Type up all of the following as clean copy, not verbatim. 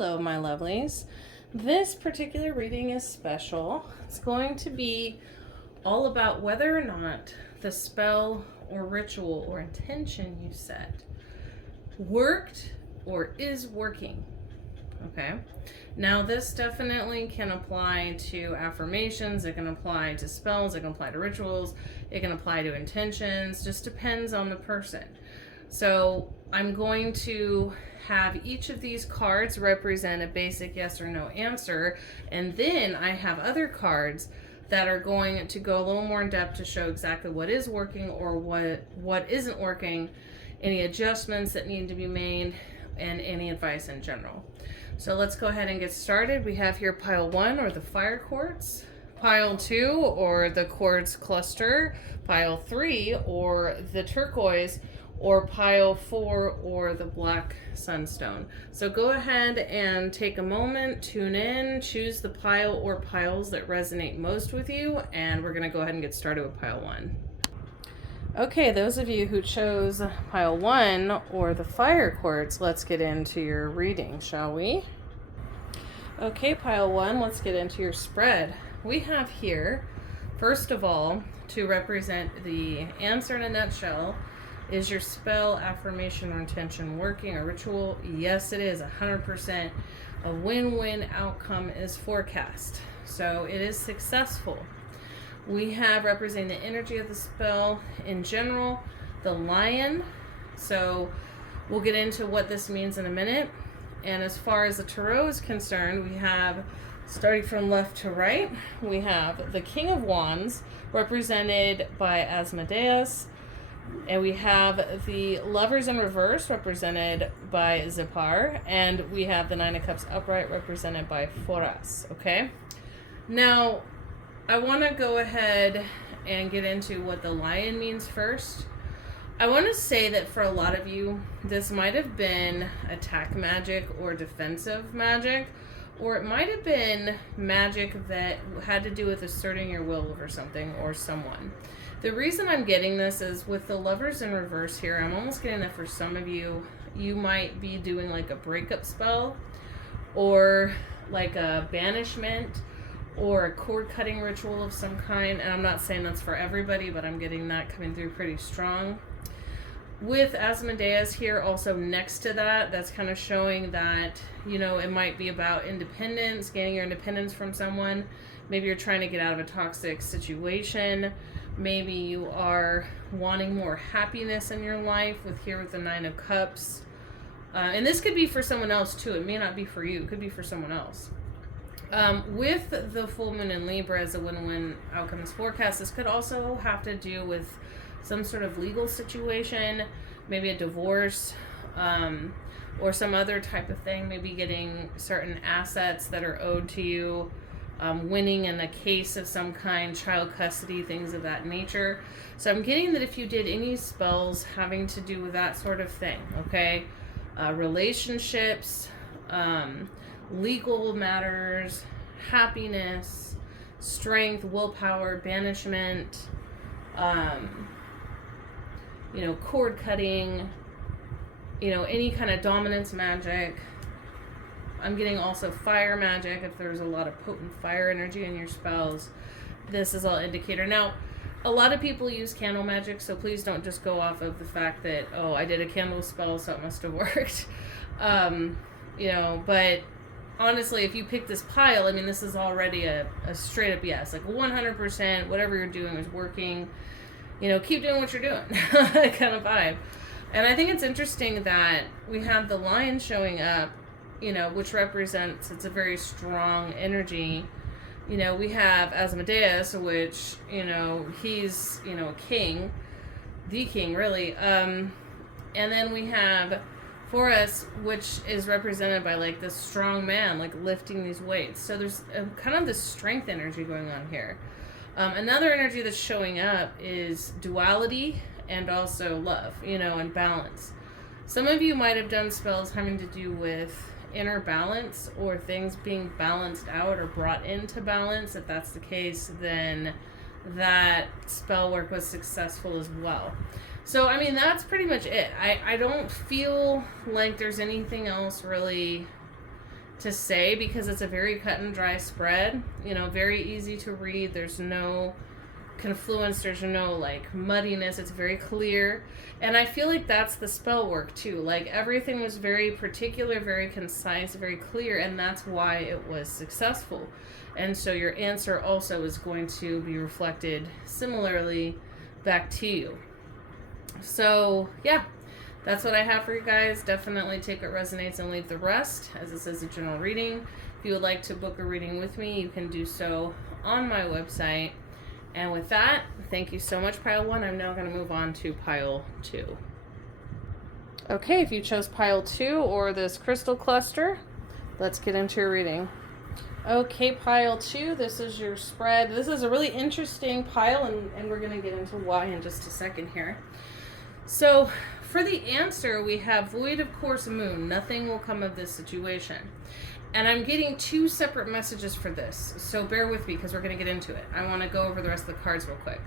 Hello, my lovelies. This particular reading is special. It's going to be all about whether or not the spell or ritual or intention you set worked or is working. Okay. Now, this definitely can apply to affirmations. It can apply to spells. It can apply to rituals. It can apply to intentions. Just depends on the person. So I'm going to have each of these cards represent a basic yes or no answer. And then I have other cards that are going to go a little more in depth to show exactly what is working or what isn't working, any adjustments that need to be made, and any advice in general. So let's go ahead and get started. We have here pile 1, or the fire quartz, pile 2, or the quartz cluster, pile 3, or the turquoise, or pile 4, or the black sunstone. So go ahead and take a moment, tune in, choose the pile or piles that resonate most with you, and we're gonna go ahead and get started with pile 1. Okay, those of you who chose pile 1 or the fire quartz, let's get into your reading, shall we? Okay, pile 1, let's get into your spread. We have here, first of all, to represent the answer in a nutshell, is your spell, affirmation, or intention working, or ritual? Yes, it is. 100%. A win-win outcome is forecast. So it is successful. We have representing the energy of the spell in general, the lion. So we'll get into what this means in a minute. And as far as the tarot is concerned, we have, starting from left to right, we have the King of Wands, represented by Asmodeus. And we have the Lovers in reverse, represented by Zipar. And we have the Nine of Cups upright, represented by Foras. Okay? Now, I want to go ahead and get into what the lion means first. I want to say that for a lot of you, this might have been attack magic or defensive magic, or it might have been magic that had to do with asserting your will over something or someone. The reason I'm getting this is with the Lovers in reverse here, I'm almost getting that for some of you, you might be doing like a breakup spell or like a banishment or a cord cutting ritual of some kind. And I'm not saying that's for everybody, but I'm getting that coming through pretty strong. With Asmodeus here also next to that, that's kind of showing that, you know, it might be about independence, gaining your independence from someone. Maybe you're trying to get out of a toxic situation. Maybe you are wanting more happiness in your life with the Nine of Cups. And this could be for someone else too. It may not be for you. It could be for someone else. With the full moon in Libra as a win-win outcome is forecast, this could also have to do with some sort of legal situation, maybe a divorce, or some other type of thing, maybe getting certain assets that are owed to you, winning in a case of some kind, child custody, things of that nature. So I'm getting that if you did any spells having to do with that sort of thing, okay, relationships, legal matters, happiness, strength, willpower, banishment, you know, cord cutting, you know, any kind of dominance magic. I'm getting also fire magic. If there's a lot of potent fire energy in your spells, this is all indicator. Now, a lot of people use candle magic, so please don't just go off of the fact that, oh, I did a candle spell, so it must have worked. You know, but honestly, if you pick this pile, I mean, this is already a straight up yes. Like 100%, whatever you're doing is working. You know, keep doing what you're doing kind of vibe. And I think it's interesting that we have the lion showing up, you know, which represents, it's a very strong energy. You know, we have Asmodeus, which, you know, he's, you know, king, the king, really. And then we have Foras, which is represented by, like, this strong man, like, lifting these weights. So there's kind of this strength energy going on here. Another energy that's showing up is duality and also love, you know, and balance. Some of you might have done spells having to do with inner balance or things being balanced out or brought into balance. If that's the case, then that spell work was successful as well. So, I mean, that's pretty much it. I don't feel like there's anything else really to say because it's a very cut and dry spread, you know, very easy to read. There's no confluence, there's no like muddiness, it's very clear. And I feel like that's the spell work too. Like everything was very particular, very concise, very clear, and that's why it was successful. And so your answer also is going to be reflected similarly back to you. So yeah, that's what I have for you guys. Definitely take what resonates and leave the rest, as this is a general reading. If you would like to book a reading with me, you can do so on my website. And with that, thank you so much, Pile 1. I'm now going to move on to Pile 2. Okay, if you chose Pile 2 or this crystal cluster, let's get into your reading. Okay, Pile 2, this is your spread. This is a really interesting pile, and we're going to get into why in just a second here. So, for the answer, we have Void of Course Moon. Nothing will come of this situation. And I'm getting 2 separate messages for this. So bear with me because we're going to get into it. I want to go over the rest of the cards real quick.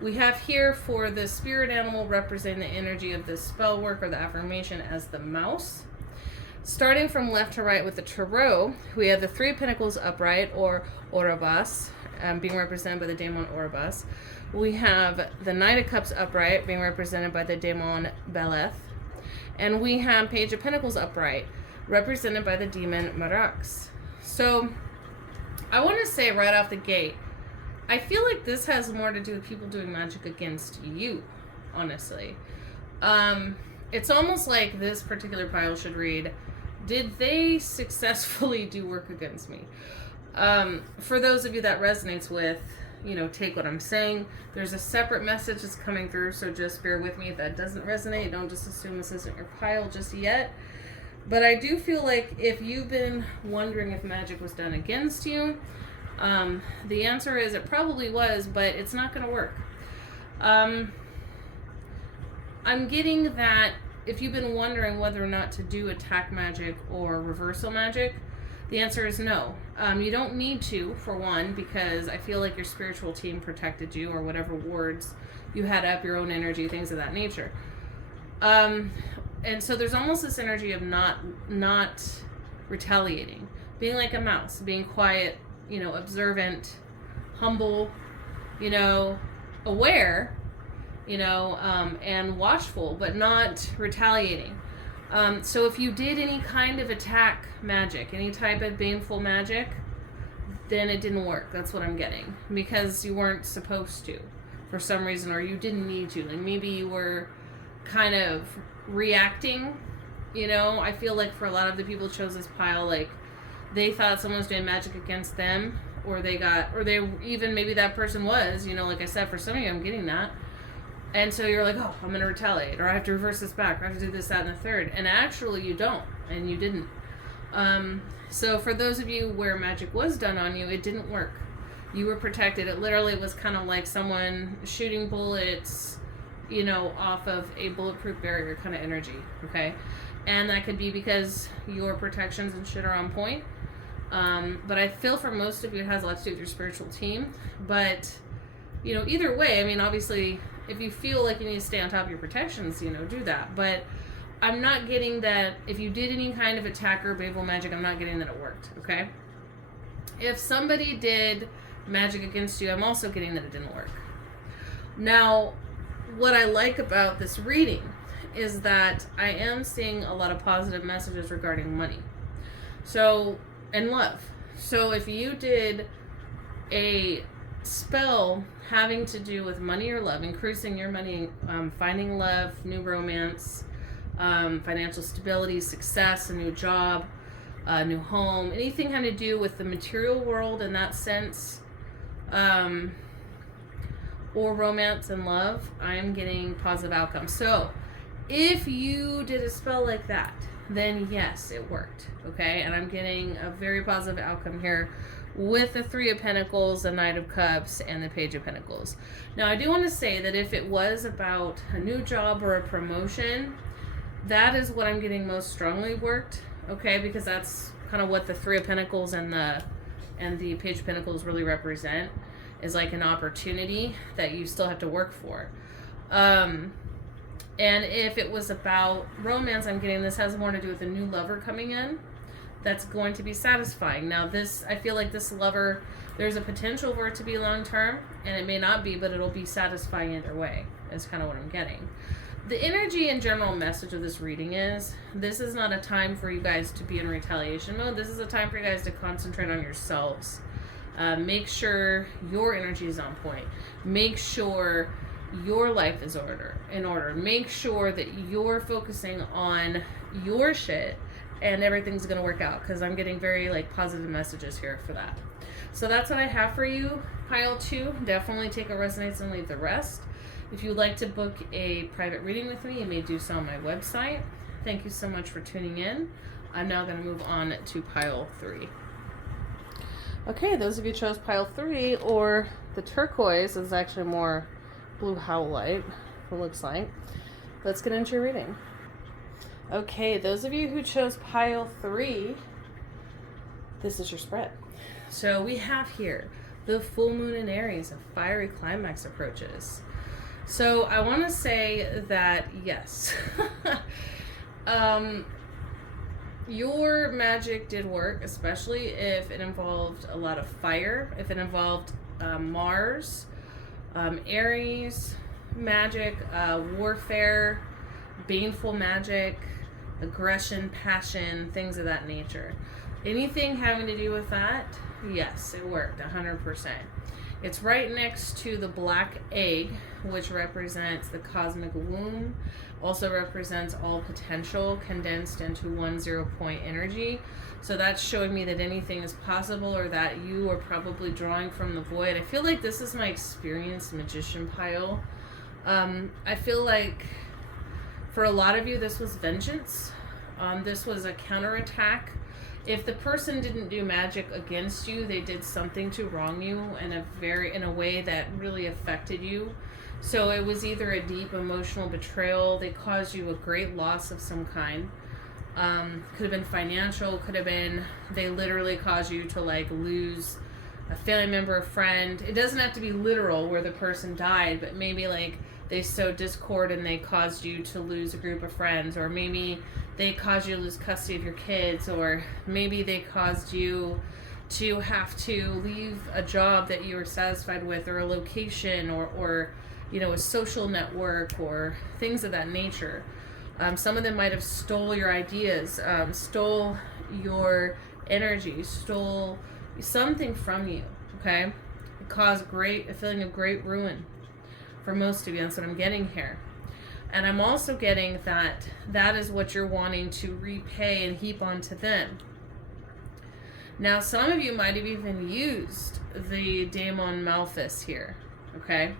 We have here for the spirit animal representing the energy of the spell work or the affirmation as the mouse. Starting from left to right with the tarot, we have the 3 of Pentacles upright or Orobas, being represented by the daemon Orobas. We have the Knight of Cups upright, being represented by the daemon Beleth. And we have Page of Pentacles upright, represented by the demon Marax. So, I want to say right off the gate, I feel like this has more to do with people doing magic against you, honestly. It's almost like this particular pile should read, did they successfully do work against me? For those of you that resonates with, you know, take what I'm saying. There's a separate message that's coming through, so just bear with me if that doesn't resonate. Don't just assume this isn't your pile just yet. But I do feel like if you've been wondering if magic was done against you, the answer is it probably was, but it's not going to work. I'm getting that if you've been wondering whether or not to do attack magic or reversal magic, the answer is no. You don't need to, for one, because I feel like your spiritual team protected you, or whatever wards you had up, your own energy, things of that nature. And so there's almost this energy of not retaliating, being like a mouse, being quiet, you know, observant, humble, you know, aware, you know, and watchful, but not retaliating. So if you did any kind of attack magic, any type of baneful magic, then it didn't work. That's what I'm getting. Because you weren't supposed to, for some reason, or you didn't need to. Like maybe you were kind of reacting, you know. I feel like for a lot of the people who chose this pile, like they thought someone was doing magic against them, or they even maybe that person was, you know, like I said, for some of you, I'm getting that. And so you're like, oh, I'm going to retaliate, or I have to reverse this back, or I have to do this, that, and the third. And actually you don't, and you didn't. So for those of you where magic was done on you, it didn't work. You were protected. It literally was kind of like someone shooting bullets, you know, off of a bulletproof barrier kind of energy, okay? And that could be because your protections and shit are on point. But I feel for most of you it has a lot to do with your spiritual team. But, you know, either way, I mean, obviously, if you feel like you need to stay on top of your protections, you know, do that. But I'm not getting that if you did any kind of attack or baneful magic, I'm not getting that it worked, okay? If somebody did magic against you, I'm also getting that it didn't work. Now, what I like about this reading is that I am seeing a lot of positive messages regarding money. So, and love. So if you did a spell having to do with money or love, increasing your money, finding love, new romance, financial stability, success, a new job, a new home, anything having to do with the material world in that sense, or romance and love, I am getting positive outcomes. So if you did a spell like that, then yes, it worked, okay? And I'm getting a very positive outcome here with the 3 of Pentacles, the Knight of Cups, and the Page of Pentacles. Now, I do want to say that if it was about a new job or a promotion, that is what I'm getting most strongly worked, okay? Because that's kind of what the 3 of Pentacles and the Page of Pentacles really represent, is like an opportunity that you still have to work for. And if it was about romance, I'm getting this has more to do with a new lover coming in. that's going to be satisfying. Now this, I feel like this lover, there's a potential for it to be long-term, and it may not be, but it'll be satisfying either way, is kind of what I'm getting. The energy and general message of this reading is, this is not a time for you guys to be in retaliation mode. This is a time for you guys to concentrate on yourselves. Make sure your energy is on point. Make sure your life is in order. Make sure that you're focusing on your shit, and everything's gonna work out, because I'm getting very like positive messages here for that. So that's what I have for you, pile 2. Definitely take what resonates and leave the rest. If you'd like to book a private reading with me, you may do so on my website. Thank you so much for tuning in. I'm now going to move on to pile 3. Okay, those of you who chose pile 3, or the turquoise, is actually more blue howlite, it looks like. Let's get into your reading. Okay, those of you who chose pile 3, this is your spread. So we have here the full moon in Aries, a fiery climax approaches. So I want to say that yes, your magic did work, especially if it involved a lot of fire, if it involved Mars, Aries magic, warfare, baneful magic, aggression, passion, things of that nature. Anything having to do with that, yes, it worked 100%. It's right next to the black egg, which represents the cosmic womb, also represents all potential condensed into one 0-point energy. So that's showing me that anything is possible, or that you are probably drawing from the void. I feel like this is my experienced magician pile. I feel like for a lot of you, this was vengeance. This was a counterattack. If the person didn't do magic against you, they did something to wrong you in a way that really affected you. So it was either a deep emotional betrayal, they caused you a great loss of some kind. Could have been financial, could have been they literally caused you to like lose a family member, a friend. It doesn't have to be literal where the person died, but maybe like they sowed discord and they caused you to lose a group of friends, or maybe they caused you to lose custody of your kids, or maybe they caused you to have to leave a job that you were satisfied with, or a location, or you know, a social network, or things of that nature. Some of them might have stole your ideas, stole your energy, stole something from you, okay? It caused a feeling of great ruin for most of you. That's what I'm getting here. And I'm also getting that that is what you're wanting to repay and heap onto them. Now, some of you might have even used the Daemon Malthus here, okay?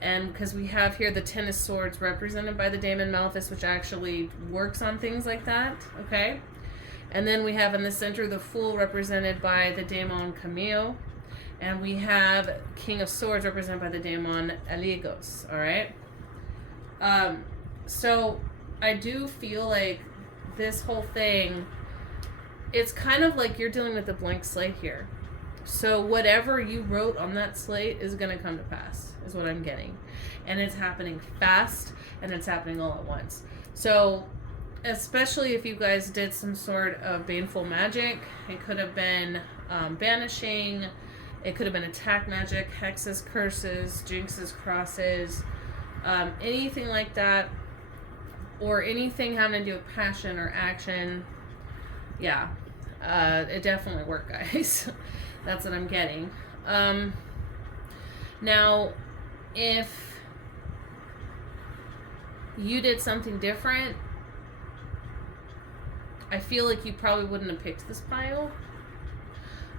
And because we have here the Ten of Swords represented by the Daemon Malthus, which actually works on things like that, okay? And then we have in the center the Fool represented by the Daemon Camille. And we have King of Swords represented by the Daemon Eligos, all right? So I do feel like this whole thing, it's kind of like you're dealing with a blank slate here. So whatever you wrote on that slate is going to come to pass, is what I'm getting. And it's happening fast, and it's happening all at once. So especially if you guys did some sort of baneful magic, it could have been banishing, it could have been attack magic, hexes, curses, jinxes, crosses, anything like that, or anything having to do with passion or action. Yeah, it definitely worked, guys. That's what I'm getting. Now, if you did something different, I feel like you probably wouldn't have picked this pile.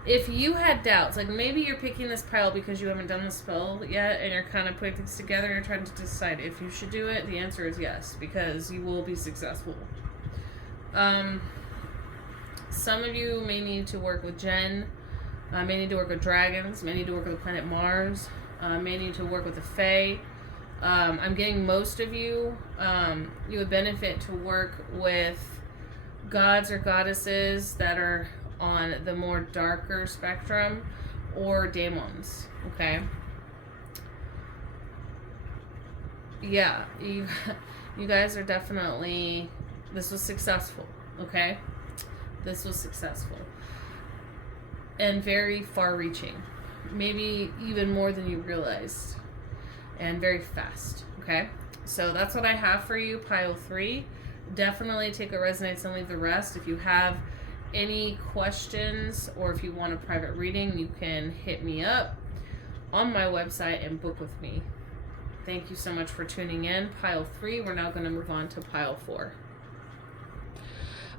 If you had doubts, like maybe you're picking this pile because you haven't done the spell yet and you're kind of putting things together, you're trying to decide if you should do it, the answer is yes, because you will be successful. Some of you may need to work with Jen, may need to work with dragons, may need to work with the planet Mars, may need to work with the Fae. I'm getting most of you, you would benefit to work with gods or goddesses that are on the more darker spectrum, or daemons, okay? Yeah, you guys are definitely, this was successful, okay? This was successful. And very far-reaching. Maybe even more than you realized. And very fast, okay? So that's what I have for you, pile 3. Definitely take what resonates and leave the rest. If you have any questions or if you want a private reading, you can hit me up on my website and book with me. Thank you so much for tuning in. Pile 3, we're now going to move on to pile 4.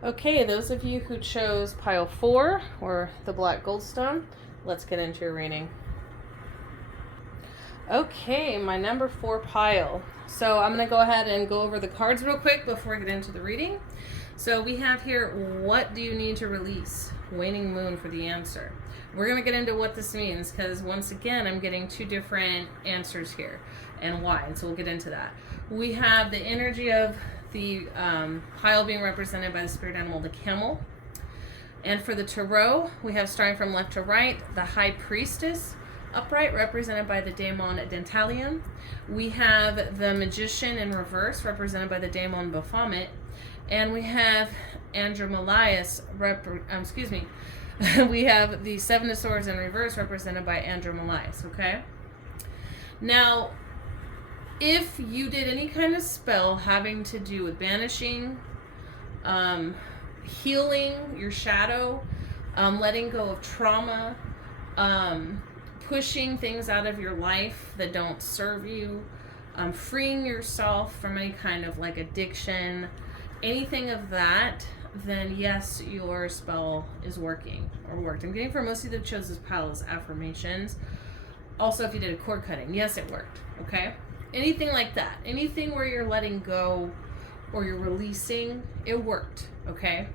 Okay, those of you who chose pile 4 or the black goldstone, let's get into your reading. Okay, my number 4 pile. So I'm going to go ahead and go over the cards real quick before I get into the reading. So we have here, what do you need to release? Waning moon for the answer. We're going to get into what this means because once again, I'm getting 2 different answers here and why. And so we'll get into that. We have the energy of the pile being represented by the spirit animal, the camel. And for the tarot, we have starting from left to right, the high priestess, upright, represented by the daemon Dentalion. We have the magician in reverse, represented by the daemon Baphomet. And we have Andromalius, we have the Seven of Swords in reverse, represented by Andromalius, okay? Now, if you did any kind of spell having to do with banishing, healing your shadow, letting go of trauma, pushing things out of your life that don't serve you, freeing yourself from any kind of like addiction, anything of that, then yes, your spell is working or worked. I'm getting for most of you that chose this pile as affirmations. Also, if you did a cord cutting, yes, it worked, okay? Anything like that, anything where you're letting go or you're releasing, it worked, okay?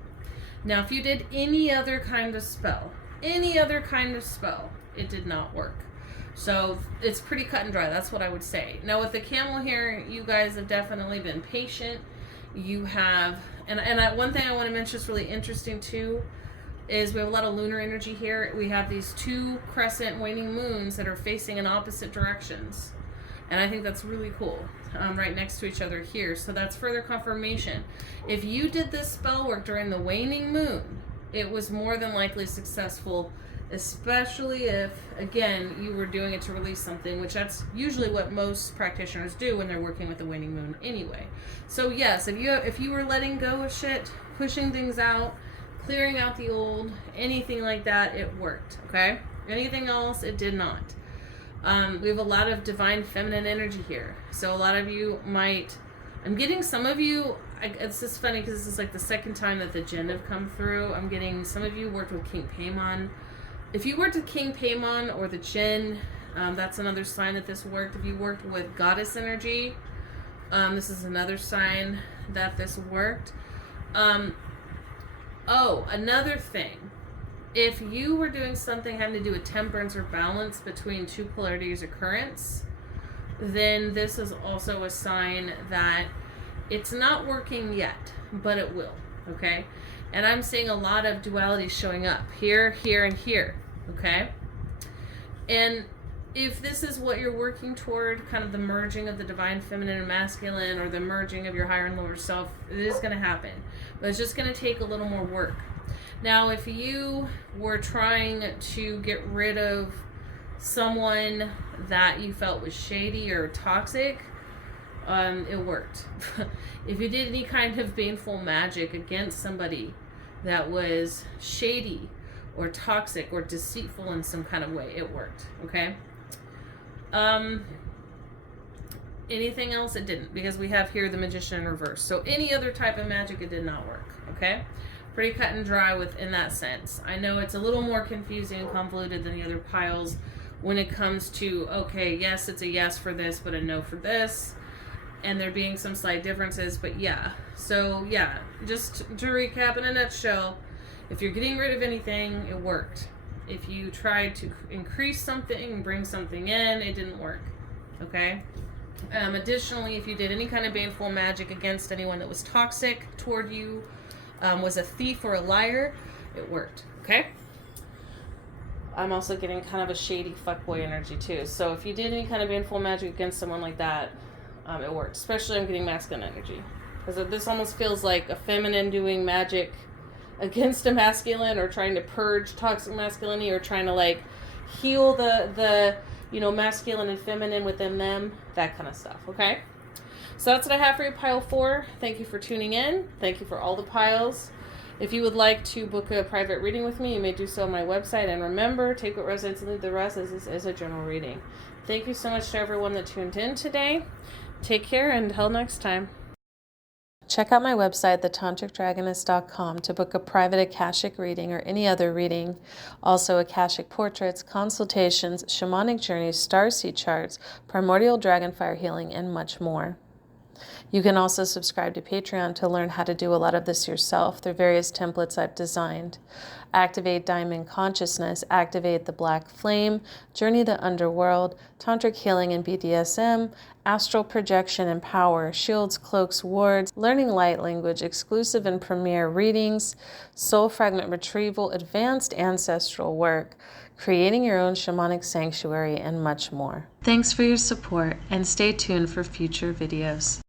Now, if you did any other kind of spell, it did not work. So it's pretty cut and dry. That's what I would say. Now, with the camel here, you guys have definitely been patient. You have, one thing I want to mention is really interesting too, is we have a lot of lunar energy here. We have these 2 crescent waning moons that are facing in opposite directions. And I think that's really cool, right next to each other here. So that's further confirmation. If you did this spell work during the waning moon, it was more than likely successful, especially if, again, you were doing it to release something, which that's usually what most practitioners do when they're working with the waning moon anyway. So yes, if you were letting go of shit, pushing things out, clearing out the old, anything like that, it worked, okay? Anything else, it did not. We have a lot of divine feminine energy here. So a lot of you might, I'm getting some of you, it's just funny because this is like the second time that the Jinn have come through. I'm getting, some of you worked with King Paimon. If you worked with King Paimon or the Jinn, that's another sign that this worked. If you worked with goddess energy, this is another sign that this worked. Another thing. If you were doing something having to do with temperance or balance between 2 polarities or currents, then this is also a sign that it's not working yet, but it will, okay? And I'm seeing a lot of duality showing up here, here, and here, okay? And if this is what you're working toward, kind of the merging of the divine feminine and masculine, or the merging of your higher and lower self, it is going to happen. But it's just going to take a little more work. Now, if you were trying to get rid of someone that you felt was shady or toxic, it worked. If you did any kind of baneful magic against somebody that was shady or toxic or deceitful in some kind of way, it worked, okay? Anything else, it didn't, because we have here the magician in reverse. So any other type of magic, it did not work, okay? Pretty cut and dry in that sense. I know it's a little more confusing and convoluted than the other piles when it comes to, okay, yes, it's a yes for this, but a no for this, and there being some slight differences, but yeah. So yeah, just to recap in a nutshell, if you're getting rid of anything, it worked. If you tried to increase something, bring something in, it didn't work, okay? Additionally, if you did any kind of baneful magic against anyone that was toxic toward you, was a thief or a liar, it worked, okay? I'm also getting kind of a shady fuckboy energy too. So if you did any kind of baneful magic against someone like that, it worked. Especially I'm getting masculine energy. Because this almost feels like a feminine doing magic against a masculine, or trying to purge toxic masculinity, or trying to like heal the masculine and feminine within them, that kind of stuff. Okay, so that's what I have for you, pile 4. Thank you for tuning in. Thank you for all the piles. If you would like to book a private reading with me, you may do so on my website. And remember, take what resonates and leave the rest, as this is a general reading. Thank you so much to everyone that tuned in today. Take care, and until next time. Check out my website, thetantricdragonist.com, to book a private Akashic reading or any other reading. Also, Akashic portraits, consultations, shamanic journeys, starseed charts, primordial dragon fire healing, and much more. You can also subscribe to Patreon to learn how to do a lot of this yourself through various templates I've designed. Activate Diamond Consciousness, Activate the Black Flame, Journey the Underworld, Tantric Healing and BDSM, Astral Projection and Power, Shields, Cloaks, Wards, Learning Light Language, Exclusive and Premier Readings, Soul Fragment Retrieval, Advanced Ancestral Work, Creating Your Own Shamanic Sanctuary, and much more. Thanks for your support, and stay tuned for future videos.